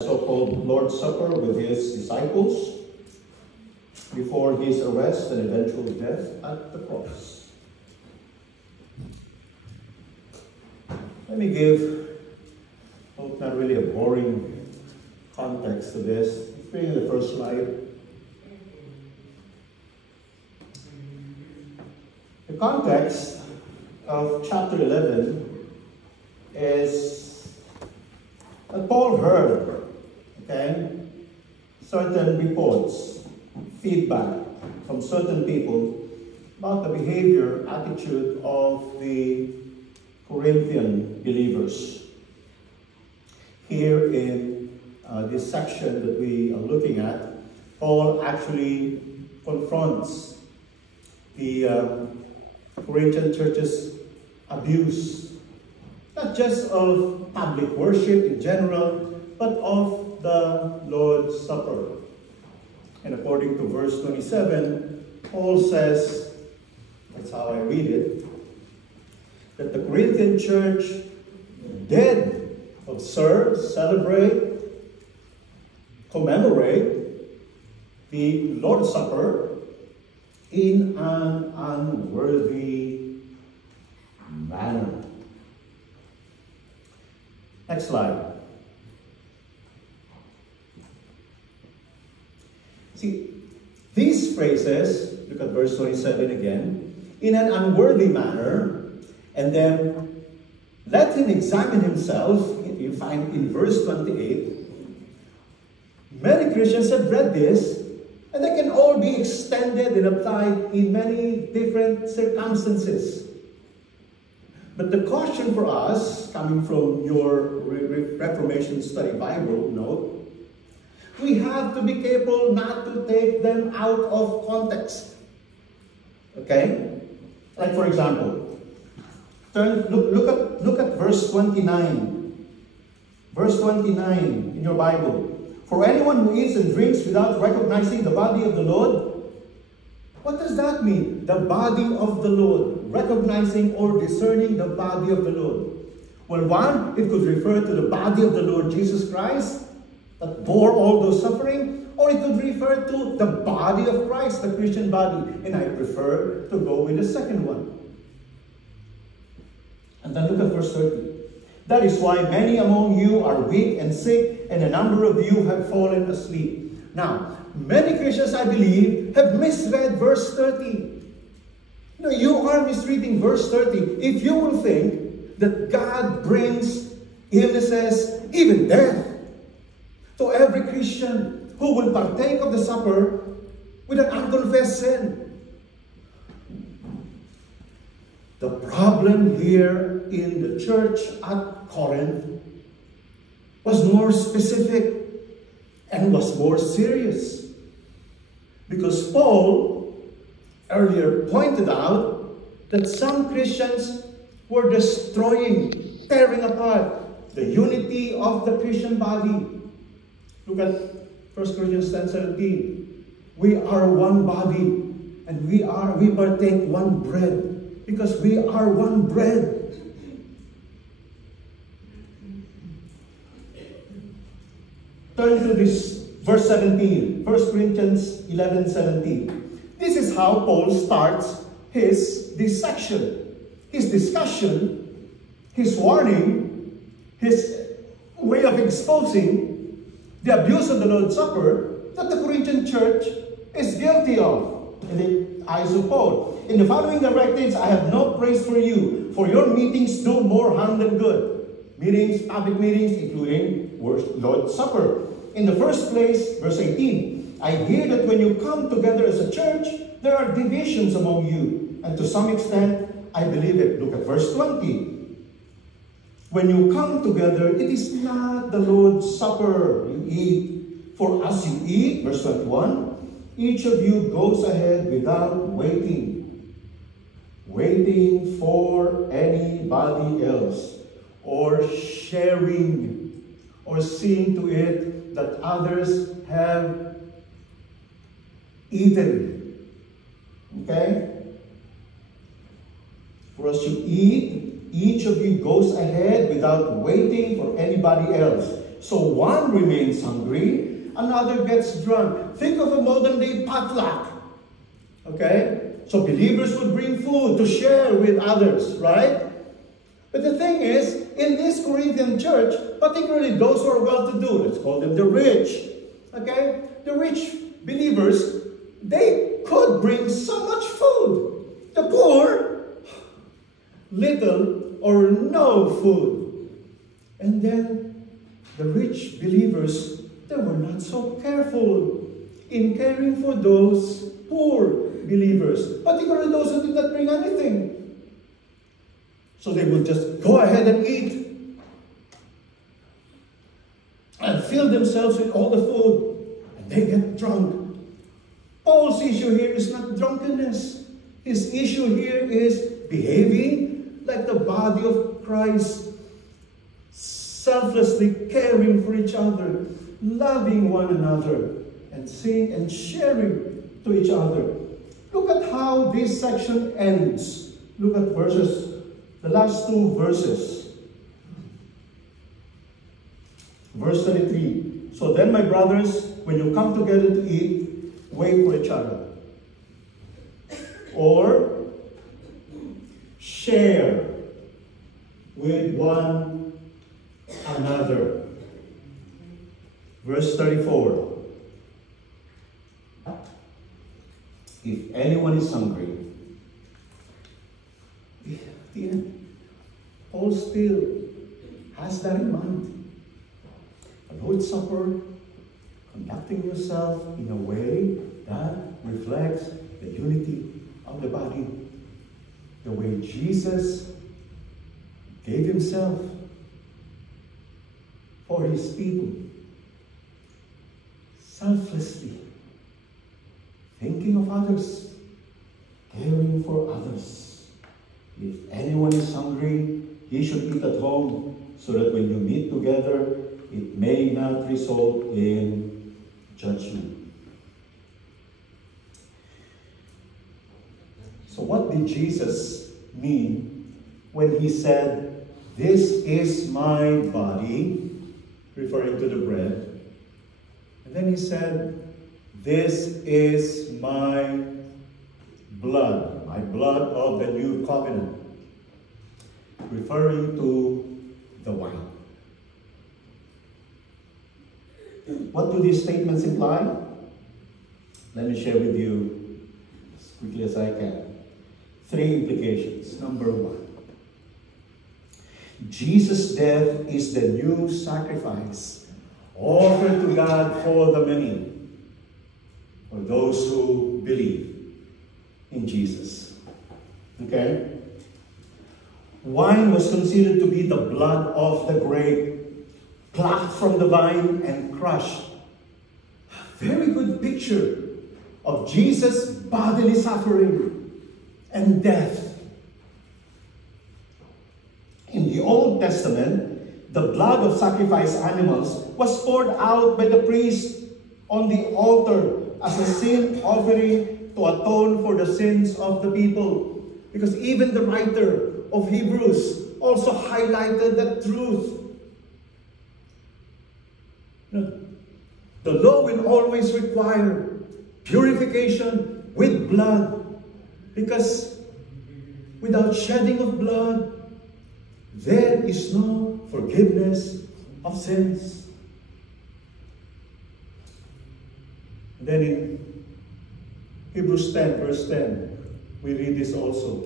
so-called Lord's Supper with his disciples before his arrest and eventual death at the cross. Let me give, hope not really a boring context to this. Bring the first slide. The context of chapter 11 is that Paul heard, certain reports, feedback from certain people about the behavior, attitude of the Corinthian believers. Here in this section that we are looking at, Paul actually confronts the Corinthian church's abuse, not just of public worship in general, but of the Lord's Supper. And according to verse 27, Paul says, that's how I read it, that the Corinthian church did observe, celebrate, commemorate the Lord's Supper in an unworthy manner. Next slide. See, these phrases, look at verse 27 again, in an unworthy manner, and then let him examine himself. You find in verse 28, many Christians have read this, and they can all be extended and applied in many different circumstances. But the caution for us, coming from your Reformation Study Bible note, we have to be careful not to take them out of context. Okay? Like for example, look at verse 29. Verse 29 in your Bible. For anyone who eats and drinks without recognizing the body of the Lord, what does that mean? The body of the Lord. Recognizing or discerning the body of the Lord. Well, one, it could refer to the body of the Lord Jesus Christ that bore all those suffering, or it could refer to the body of Christ, the Christian body. And I prefer to go with the second one. And then look at verse 30. That is why many among you are weak and sick, and a number of you have fallen asleep. Now, many Christians, I believe, have misread verse 30. You are misreading verse 30 if you will think that God brings illnesses, even death, to every Christian who will partake of the supper with an unconfessed sin. The problem here in the church at Corinth was more specific and was more serious. Because Paul earlier pointed out that some Christians were destroying, tearing apart the unity of the Christian body. Look at 1 Corinthians 10:17. We are one body, and we partake one bread, because we are one bread. Turn to this verse 17, 1 Corinthians 11:17. This is how Paul starts this section, his discussion, his warning, his way of exposing the abuse of the Lord's Supper that the Corinthian church is guilty of in the eyes of Paul. In the following directives, I have no praise for you, for your meetings do more harm than good. Meetings, public meetings, including Lord's Supper. In the first place, verse 18, I hear that when you come together as a church, there are divisions among you. And to some extent, I believe it. Look at verse 20. When you come together, it is not the Lord's Supper you eat. For as you eat, verse 21, each of you goes ahead without waiting for anybody else, or sharing, or seeing to it that others have eaten. Okay? For as you eat, each of you goes ahead without waiting for anybody else. So one remains hungry, another gets drunk. Think of a modern day potluck. Okay? So believers would bring food to share with others, right? But the thing is, in this Corinthian church, particularly those who are well-to-do, let's call them the rich, okay? The rich believers, they could bring so much food. The poor, little or no food. And then the rich believers, they were not so careful in caring for those poor believers, particularly those who did not bring anything. So they would just go ahead and eat and fill themselves with all the food, and they get drunk. Paul's issue here is not drunkenness. His issue here is behaving like the body of Christ, selflessly caring for each other, loving one another, and saying and sharing to each other. Look at how this section ends. Look at the last two verses. Verse 33. So then, my brothers, when you come together to eat, wait for each other. Or share with one another. Verse 34. If anyone is hungry, Paul still has that in mind. The Lord's Supper, conducting yourself in a way that reflects the unity of the body. The way Jesus gave himself for his people. Selflessly. Thinking of others. Caring for others. If anyone is hungry, he should eat at home, so that when you meet together, it may not result in judgment. So what did Jesus mean when he said, "This is my body," referring to the bread, and then he said, "This is my blood of the new covenant," referring to the wine. What do these statements imply? Let me share with you as quickly as I can. 3 implications. Number 1, Jesus' death is the new sacrifice offered to God for the many, for those who believe in Jesus. Okay? Wine was considered to be the blood of the grape, plucked from the vine and crushed. A very good picture of Jesus' bodily suffering and death. In the Old Testament, the blood of sacrificed animals was poured out by the priest on the altar as a sin offering to atone for the sins of the people. Because even the writer of Hebrews also highlighted that truth. The law will always require purification with blood, because without shedding of blood, there is no forgiveness of sins. And then in Hebrews 10, verse 10, we read this also.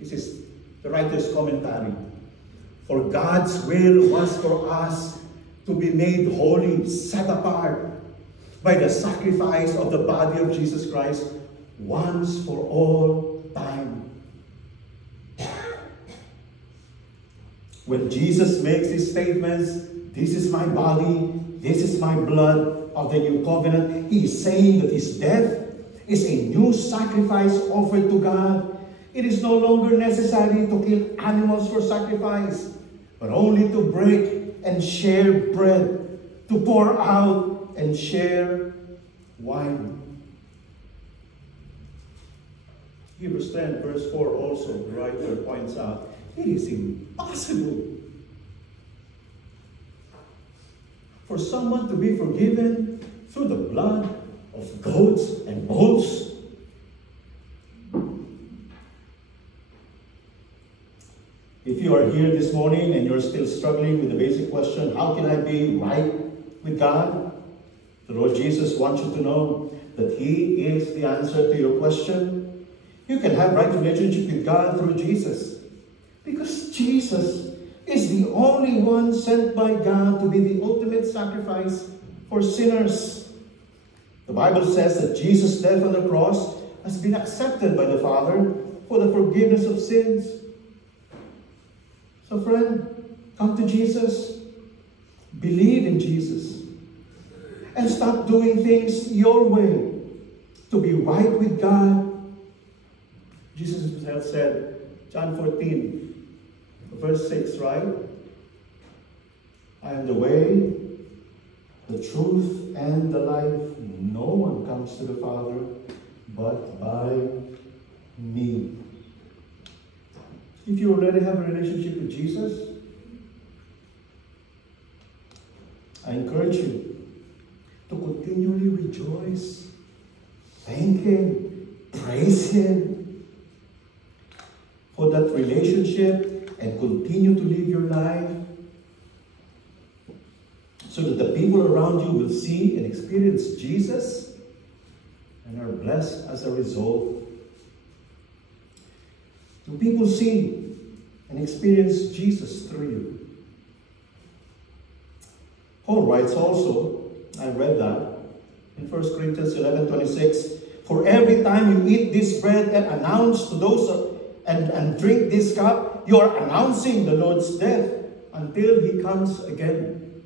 This is the writer's commentary. For God's will was for us to be made holy, set apart by the sacrifice of the body of Jesus Christ once for all time. When Jesus makes these statements, "This is my body, this is my blood of the new covenant," he is saying that his death is a new sacrifice offered to God. It is no longer necessary to kill animals for sacrifice, but only to break and share bread, to pour out and share wine. Hebrews 10, verse 4 also, the writer points out, it is impossible for someone to be forgiven through the blood of goats and bulls? If you are here this morning and you're still struggling with the basic question, how can I be right with God? The Lord Jesus wants you to know that He is the answer to your question. You can have right relationship with God through Jesus, because Jesus is the only one sent by God to be the ultimate sacrifice for sinners. The Bible says that Jesus' death on the cross has been accepted by the Father for the forgiveness of sins. So friend, come to Jesus, believe in Jesus, and stop doing things your way to be right with God. Jesus himself said, John 14, verse 6, right? I am the way, the truth, and the life. No one comes to the Father but by me. If you already have a relationship with Jesus, I encourage you to continually rejoice, thank Him, praise Him for that relationship, and continue to live your life so that the people around you will see and experience Jesus and are blessed as a result. Do people see and experience Jesus through you? Paul writes also, I read that in 1 Corinthians 11:26, for every time you eat this bread and announce to those and drink this cup, you are announcing the Lord's death until He comes again.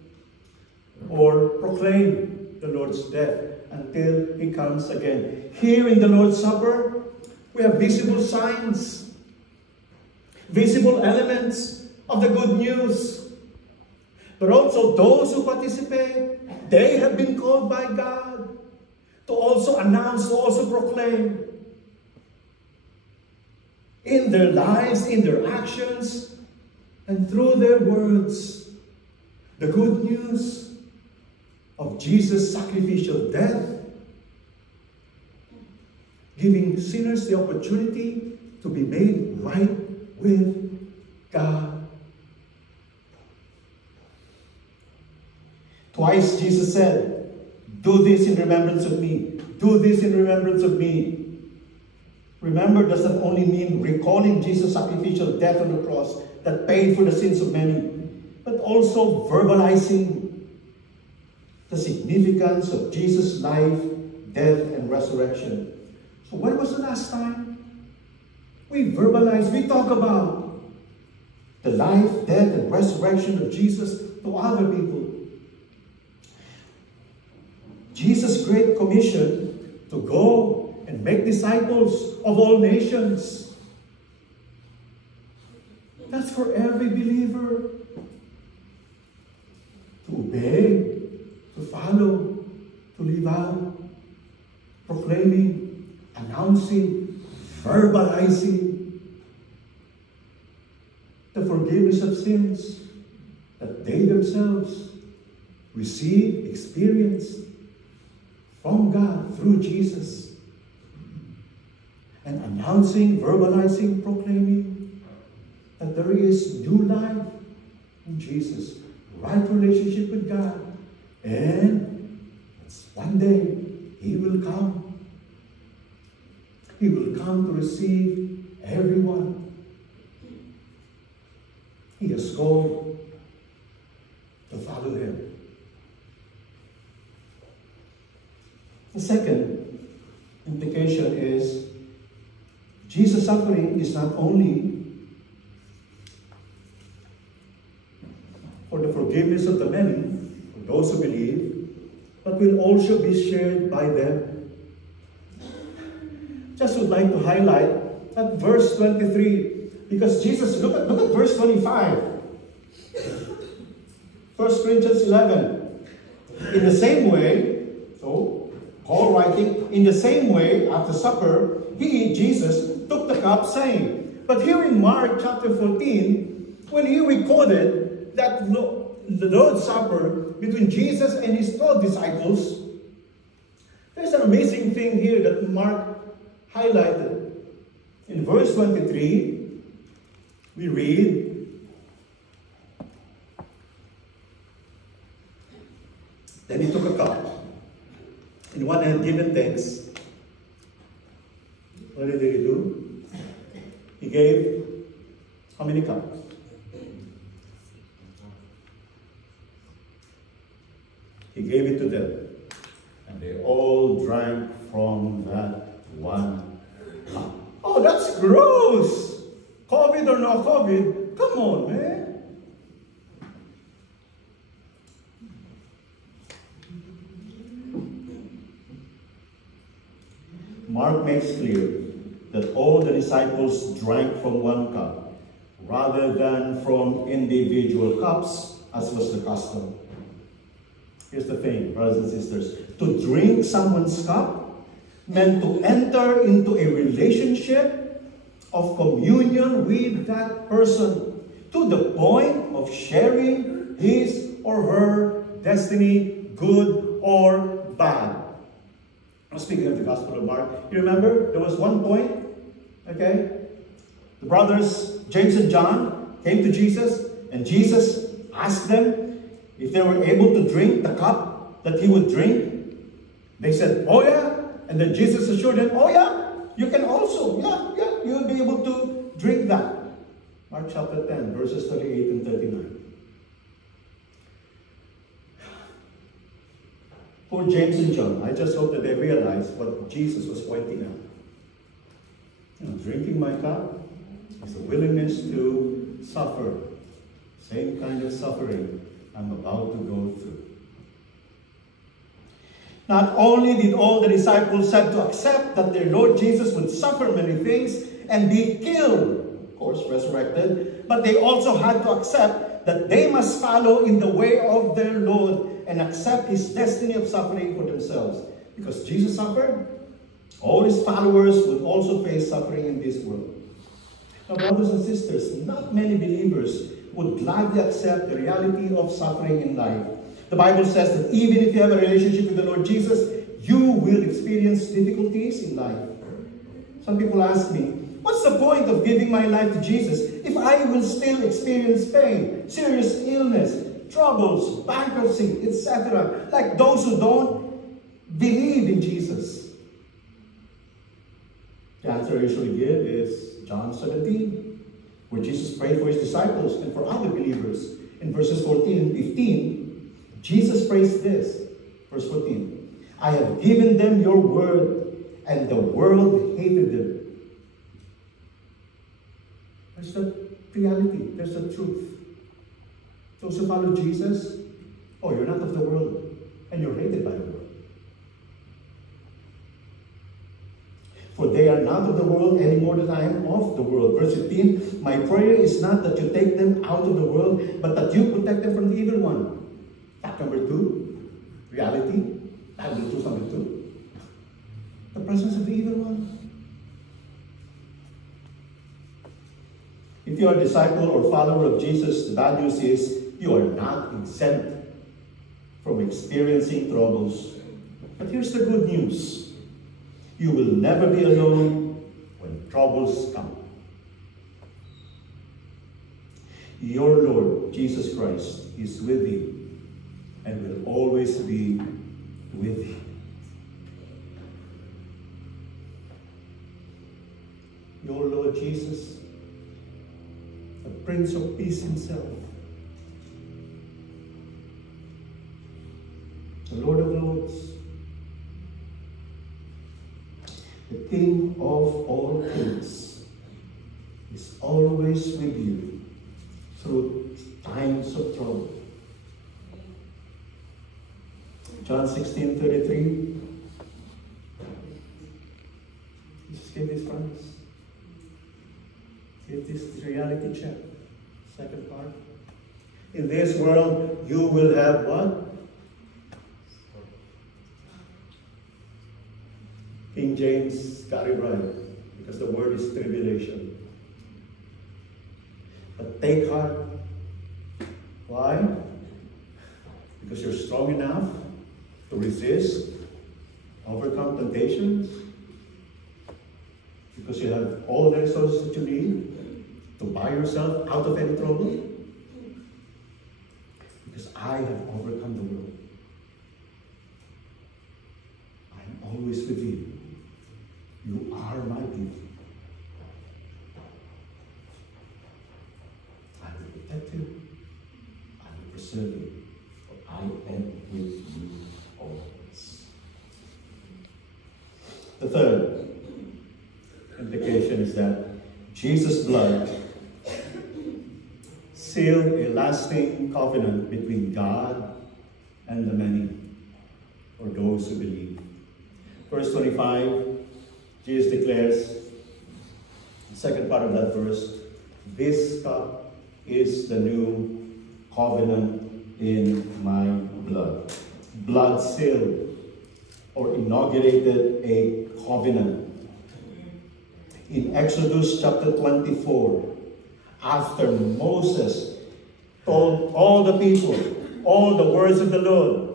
Or proclaim the Lord's death until He comes again. Here in the Lord's Supper, we have visible signs, visible elements of the good news. But also those who participate, they have been called by God to also announce, to also proclaim in their lives, in their actions, and through their words, the good news of Jesus' sacrificial death, giving sinners the opportunity to be made right with God. Twice Jesus said, do this in remembrance of me. Do this in remembrance of me. Remember doesn't only mean recalling Jesus' sacrificial death on the cross that paid for the sins of many, but also verbalizing the significance of Jesus' life, death, and resurrection. So when was the last time we verbalize, we talk about the life, death, and resurrection of Jesus to other people? Jesus' great commission to go and make disciples of all nations. That's for every believer. To obey, to follow, to live out, proclaiming, announcing, verbalizing the forgiveness of sins that they themselves receive, experience from God through Jesus. And announcing, verbalizing, proclaiming that there is new life in Jesus, right relationship with God, and one day He will come. He will come to receive everyone. He has called to follow Him. The second implication is Jesus' suffering is not only for the forgiveness of the many, for those who believe, but will also be shared by them. Just would like to highlight that verse 23, because Jesus, look at verse 25. 1 Corinthians 11. In the same way, so Paul writing, in the same way, after supper, He, Jesus, took the cup, saying, but here in Mark chapter 14, when He recorded that the Lord's Supper between Jesus and his 12 disciples, there's an amazing thing here that Mark highlighted. In verse 23, we read, "Then he took a cup, and when he had given thanks, what did he do? He gave how many cups? He gave it to them, and they all drank from that one cup." Oh, that's gross! COVID or no COVID, come on, man. Mark makes clear that all the disciples drank from one cup, rather than from individual cups, as was the custom. Here's the thing, brothers and sisters. To drink someone's cup meant to enter into a relationship of communion with that person, to the point of sharing his or her destiny, good or bad. I'm speaking of the Gospel of Mark. You remember, there was one point, okay? The brothers, James and John, came to Jesus, and Jesus asked them if they were able to drink the cup that he would drink. They said, "Oh yeah." And then Jesus assured them, "Oh yeah, you can also. Yeah, you'll be able to drink that." Mark chapter 10, verses 38 and 39. Poor James and John, I just hope that they realize what Jesus was pointing out. You know, drinking my cup is a willingness to suffer. Same kind of suffering I'm about to go through. Not only did all the disciples have to accept that their Lord Jesus would suffer many things and be killed, of course resurrected, but they also had to accept that they must follow in the way of their Lord and accept his destiny of suffering for themselves. Because Jesus suffered, all his followers would also face suffering in this world. Now, brothers and sisters, not many believers would gladly accept the reality of suffering in life. The Bible says that even if you have a relationship with the Lord Jesus, you will experience difficulties in life. Some people ask me, what's the point of giving my life to Jesus if I will still experience pain, serious illness, troubles, bankruptcy, etc., like those who don't believe in Jesus? The answer I usually give is John 17, where Jesus prayed for his disciples and for other believers. In verses 14 and 15, Jesus prays this, verse 14, "I have given them your word, and the world hated them." There's the reality, there's the truth. Those who follow Jesus, oh, you're not of the world, and you're hated by the world. For they are not of the world any more than I am of the world. Verse 15, "My prayer is not that you take them out of the world, but that you protect them from the evil one." Fact number 2, reality. That will do number 2. The presence of the evil one. If you are a disciple or follower of Jesus, the bad news is you are not exempt from experiencing troubles. But here's the good news. You will never be alone when troubles come. Your Lord, Jesus Christ, is with you and will always be with you. Your Lord Jesus, the Prince of Peace himself, the Lord of Lords, the King of all kings, is always with you through times of trouble. John 16:33. Just give this promise. Give this reality check. Second part. In this world, you will have what? King James got it right, because the word is tribulation. But take heart. Why? Because you're strong enough to resist, overcome temptations, because you have all the resources that you need to buy yourself out of any trouble. Because I have overcome the world. I am always with you. You are my people. I will protect you. I will preserve you. For I am with you always. The third implication is that Jesus' blood sealed a lasting covenant between God and the many, or those who believe. Verse 25, Jesus declares, the second part of that verse, this cup is the new covenant in my blood. Blood sealed or inaugurated a covenant. In Exodus chapter 24, after Moses told all the people all the words of the Lord,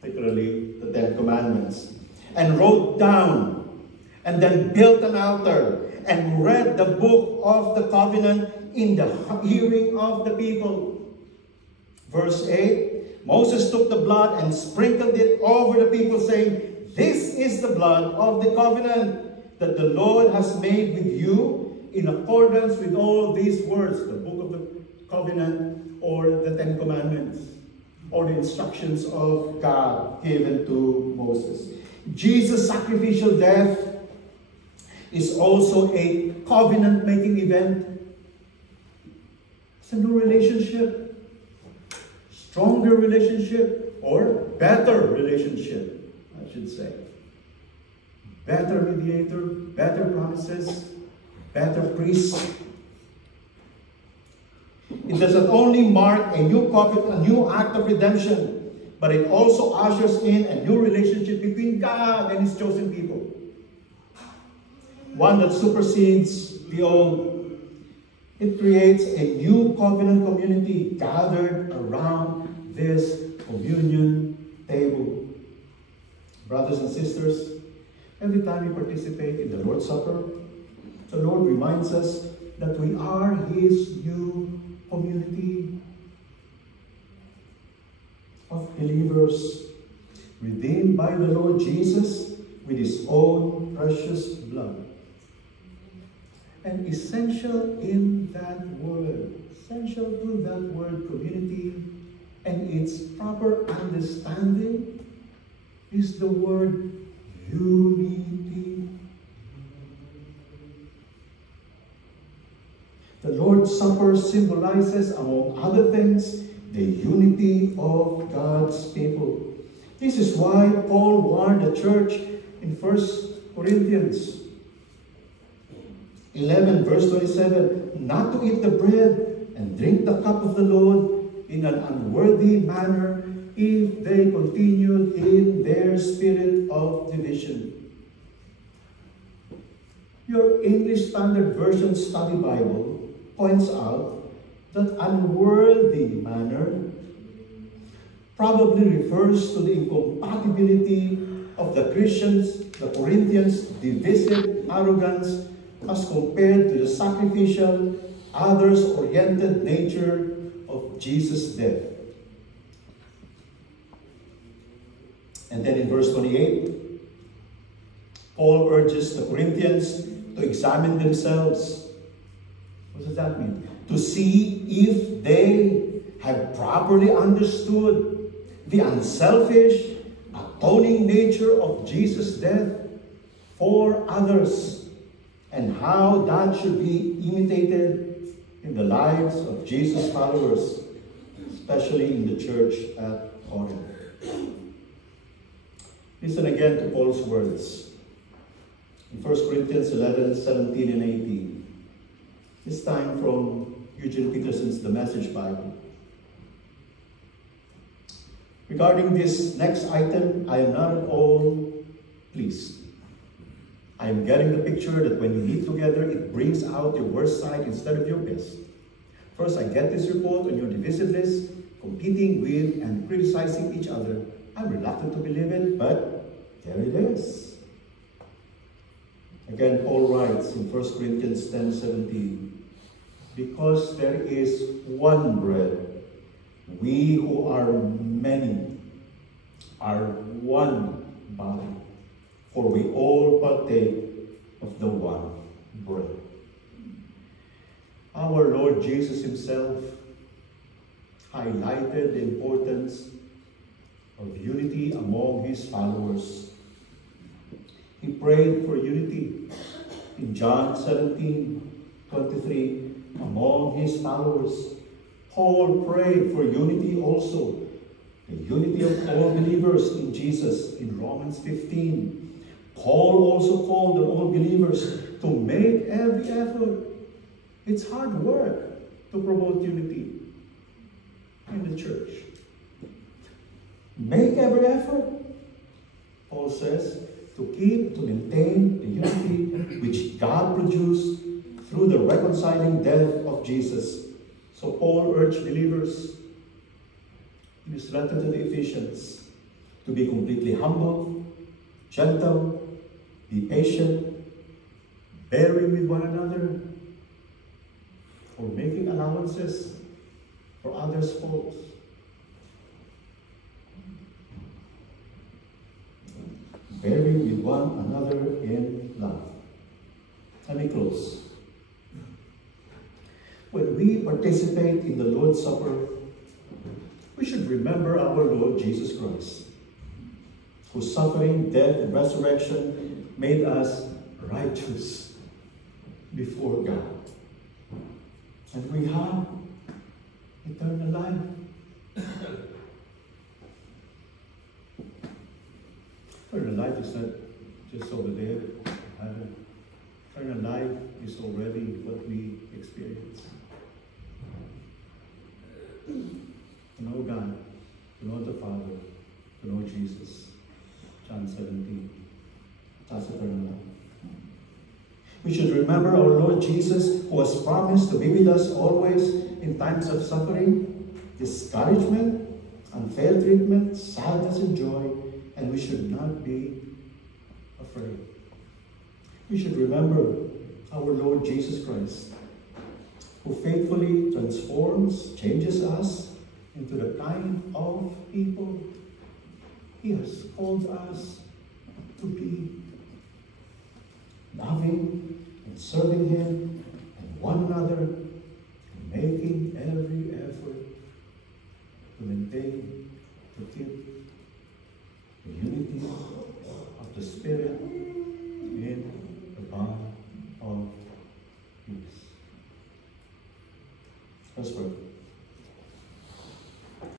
particularly the 10 Commandments, and wrote down and then built an altar and read the book of the covenant in the hearing of the people. Verse 8, Moses took the blood and sprinkled it over the people, saying, this is the blood of the covenant that the Lord has made with you in accordance with all these words, the book of the covenant or the 10 Commandments or the instructions of God given to Moses. Jesus' sacrificial death is also a covenant-making event. It's a new relationship, stronger relationship, or better relationship, I should say. Better mediator, better promises, better priest. It does not only mark a new covenant, a new act of redemption, but it also ushers in a new relationship between God and His chosen people. One that supersedes the old. It creates a new covenant community gathered around this communion table. Brothers and sisters, every time we participate in the Lord's Supper, the Lord reminds us that we are His new community of believers, redeemed by the Lord Jesus with His own precious blood. And essential in that word, essential to that word community and its proper understanding is the word unity. The Lord's Supper symbolizes, among other things, the unity of God's people. This is why Paul warned the church in 1 Corinthians 11, verse 27, not to eat the bread and drink the cup of the Lord in an unworthy manner if they continued in their spirit of division. Your English Standard Version Study Bible points out that unworthy manner probably refers to the incompatibility of the Christians, the Corinthians' divisive arrogance as compared to the sacrificial, others-oriented nature of Jesus' death. And then in verse 28, Paul urges the Corinthians to examine themselves. What does that mean? To see if they have properly understood the unselfish, atoning nature of Jesus' death for others, and how that should be imitated in the lives of Jesus' followers, especially in the church at Corinth. Listen again to Paul's words in 1 Corinthians 11, 17 and 18. This time from Eugene Peterson's The Message Bible. Regarding this next item, I am not at all pleased. I am getting the picture that when you meet together, it brings out your worst side instead of your best. First, I get this report on your divisiveness, competing with and criticizing each other. I'm reluctant to believe it, but there it is. Again, Paul writes in 1 Corinthians 10:17, because there is one bread, we who are many are one body, for we all partake of the one bread. Our Lord Jesus himself highlighted the importance of unity among his followers. He prayed for unity in John 17:23 among his followers. Paul prayed for unity also, the unity of all believers in Jesus in Romans 15. Paul also called on all believers to make every effort. It's hard work to promote unity in the church. Make every effort, Paul says, to maintain the unity which God produced through the reconciling death of Jesus. So Paul urged believers in his letter to the Ephesians to be completely humble, gentle, be patient, bearing with one another, or making allowances for others' faults. Bearing with one another in love. Let me close. When we participate in the Lord's Supper, we should remember our Lord Jesus Christ, whose suffering, death, and resurrection made us righteous before God. And we have eternal life. Eternal life is not just over there, heaven. Eternal life is already what we experience. To know God, to know the Father, to know Jesus. John 17. That's eternal life. We should remember our Lord Jesus, who has promised to be with us always in times of suffering, discouragement, unfair treatment, sadness, and joy, and we should not be afraid. We should remember our Lord Jesus Christ, who faithfully transforms, changes us into the kind of people He has called us to be, loving and serving Him and one another, and making every effort to maintain, to keep the unity of the Spirit in the bond of peace. Let's pray.